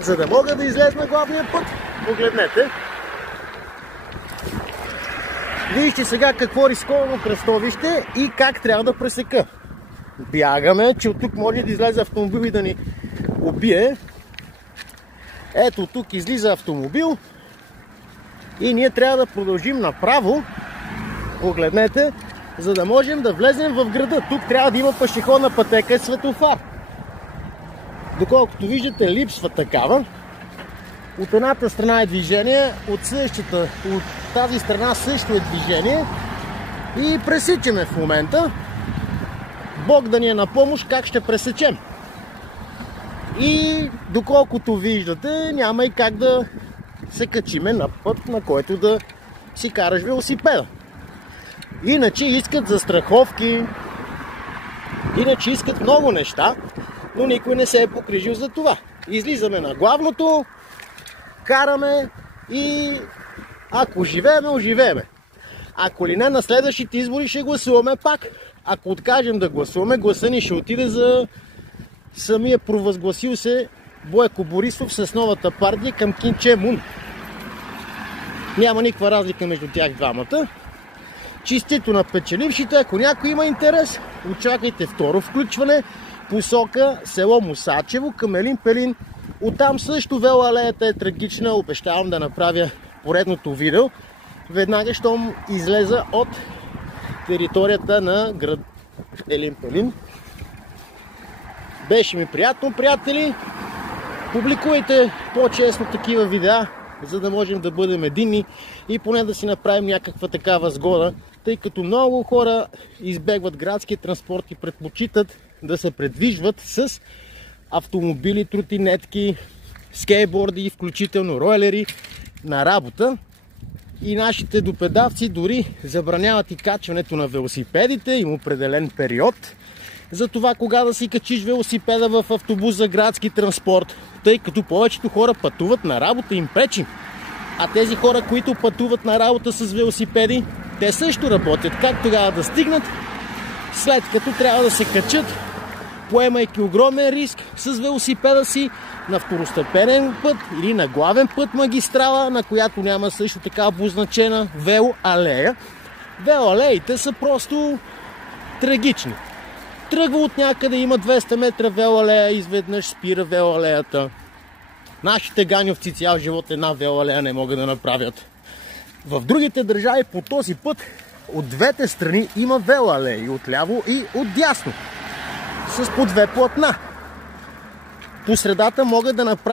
за да мога да излеза на главния път. Погледнете. Вижте сега какво рисковано кръстовище и как трябва да пресека. Бягаме, че от тук може да излезе автомобил и да ни убие. Ето тук излиза автомобил и ние трябва да продължим направо. Погледнете, за да можем да влезем в града. Тук трябва да има пешеходна пътека и светофар. Доколкото виждате, липсва такава. От едната страна е движение, от тази страна също е движение. И пресичаме в момента. Бог да ни е на помощ как ще пресечем. И доколкото виждате, няма и как да се качиме на път, на който да си караш велосипеда. Иначе искат застраховки, иначе искат много неща, но никой не се е погрижил за това. Излизаме на главното, караме и ако живееме, оживееме. Ако ли не, на следващите избори ще гласуваме пак. Ако откажем да гласуваме, гласа ни ще отиде за самия провъзгласил се Бойко Борисов с новата партия към Ким Чен Ун. Няма никаква разлика между тях двамата. Чистито на печелившите, ако някой има интерес, очаквайте второ включване, посока село Мусачево към Елин Пелин. Оттам също велоалеята е трагична, обещавам да направя поредното видео. Веднага, щом излеза от територията на град Елин Пелин. Беше ми приятно, приятели. Публикувайте по-често такива видеа, за да можем да бъдем единни и поне да си направим някаква такава сгода, тъй като много хора избегват градския транспорт и предпочитат да се предвижват с автомобили, тротинетки, скейтборди, включително ройлери на работа. И нашите допедавци дори забраняват и качването на велосипедите, има определен период за това кога да си качиш велосипеда в автобус за градски транспорт, тъй като повечето хора пътуват на работа, им пречи. А тези хора, които пътуват на работа с велосипеди, те също работят. Как тогава да стигнат, след като трябва да се качат, поемайки огромен риск с велосипеда си на второстепенен път или на главен път магистрала, на която няма също така обозначена велоалея. Велоалеите са просто трагични. Тръгва от някъде, има 200 метра велоалея, изведнъж спира велоалеята. Нашите ганьовци цял живот една велоалея не могат да направят. В другите държави по този път от двете страни има велоалеи, отляво и отдясно, с по две платна. По средата могат да направят